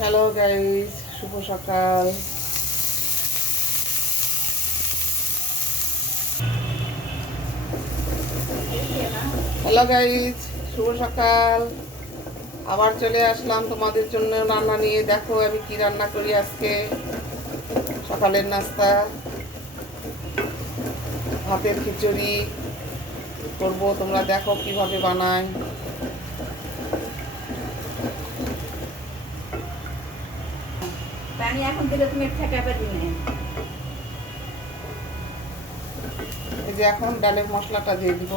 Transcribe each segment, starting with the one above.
Hello guys, শুভ সকাল। Hello guys, শুভ সকাল। আবার চলে আসলাম তোমাদের জন্য রান্না নিয়ে। দেখো আমি কি রান্না করি আজকে। সকালের নাস্তা ভাতের খিচুড়ি করব, তোমরা দেখো কিভাবে বানাই। এখন থেকে তুমি ঠেকাবে দিনে। এই যে এখন ডালের মশলাটা দিয়ে দিব।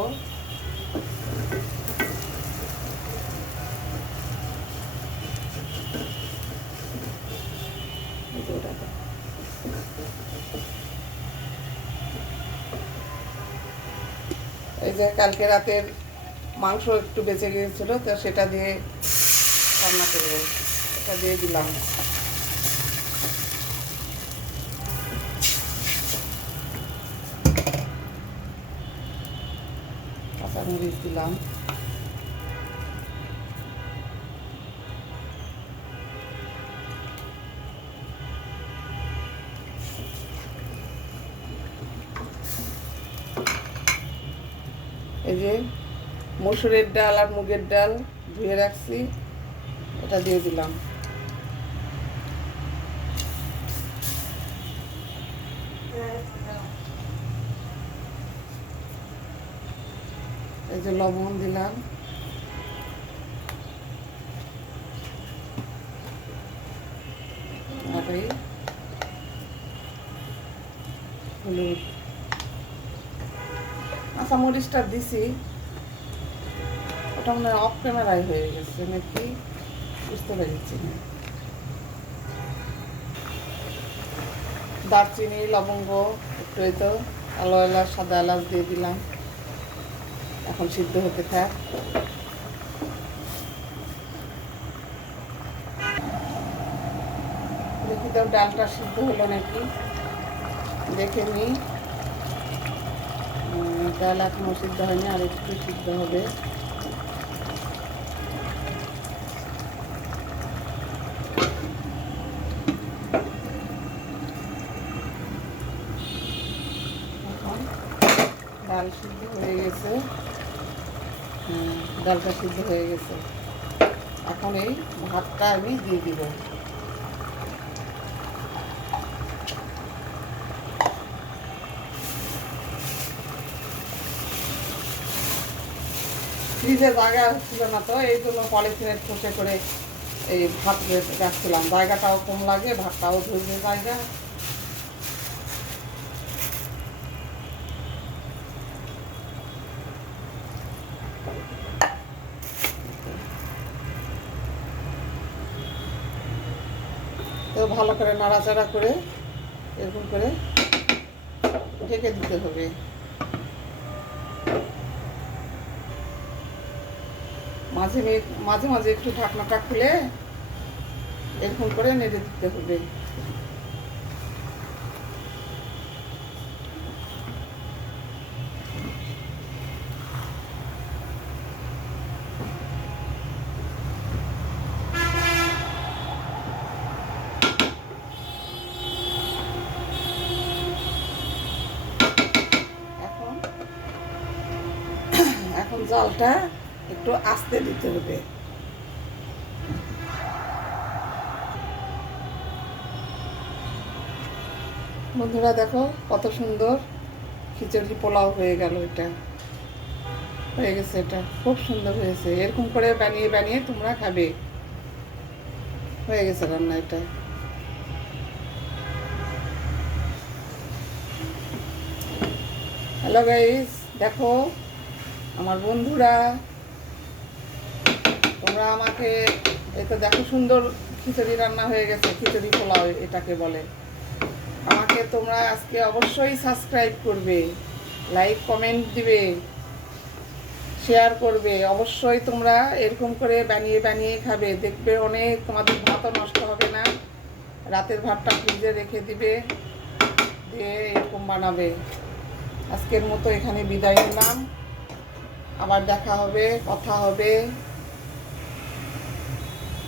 এই যে কালকে রাতের মাংস একটু বেঁচে গিয়েছিল, তো সেটা দিয়ে রান্না করবো। এটা দিয়ে দিলাম। কাঁচামরিচ দিলাম। এই যে মসুরের ডাল আর মুগের ডাল ধুয়ে রাখছি, এটা দিয়ে দিলাম। এই যে লবণ দিলাম। আর এই হলুদ। কাঁচামরিচটা দিছি, ওটা মনে হয় অফ ক্যামেরায় হয়ে গেছে নাকি বুঝতে পেরেছি না। দারচিনি, লবঙ্গ, একটু এই তো কালো এলাচ, সাদা এলাচ দিয়ে দিলাম। এখন সিদ্ধ হতে থাক। দেখি তো ডালটা সিদ্ধ হলো নাকি, দেখে নিই। ডাল এখনো সিদ্ধ হয়নি, আর একটু সিদ্ধ হবে। ডাল সিদ্ধ হয়ে গেছে। ডালটা সিদ্ধ হয়ে গেছে। এখন এই ভাতটা আমি দিয়ে দিব। ফ্রিজে জায়গা হচ্ছিল না, তো এই জন্য পলিথিনের খোসে করে এই ভাত রাখছিলাম। জায়গাটাও কম লাগে, ভাতটাও ধরবে জায়গা। তো ভালো করে নাড়াচাড়া করে এরকম করে ঢেকে দিতে হবে। মাঝে মাঝে মাঝে একটু ঢাকনাটা খুলে এরকম করে নেড়ে দিতে হবে। এখন এখন জলটা একটু আস্তে দিতে হবে। বন্ধুরা দেখো কত সুন্দর খিচুড়ি পোলাও হয়ে গেল। এটা হয়ে গেছে, এটা খুব সুন্দর হয়েছে। এরকম করে বানিয়ে বানিয়ে তোমরা খাবে। হয়ে গেছে রান্না এটা। হ্যালো গাইস, দেখো আমার বন্ধুরা, তোমরা আমাকে এই তো দেখো সুন্দর খিচুড়ি রান্না হয়ে গেছে। খিচুড়ি পোলাও এটাকে বলে। আমাকে তোমরা আজকে অবশ্যই সাবস্ক্রাইব করবে, লাইক কমেন্ট দিবে, শেয়ার করবে। অবশ্যই তোমরা এরকম করে বানিয়ে বানিয়ে খাবে, দেখবে অনেক তোমাদের ভাতও নষ্ট হবে না। রাতের ভাতটা ফ্রিজে রেখে দিবে, দিয়ে এরকম বানাবে। আজকের মতো এখানে বিদায় নিলাম। আবার দেখা হবে, কথা হবে।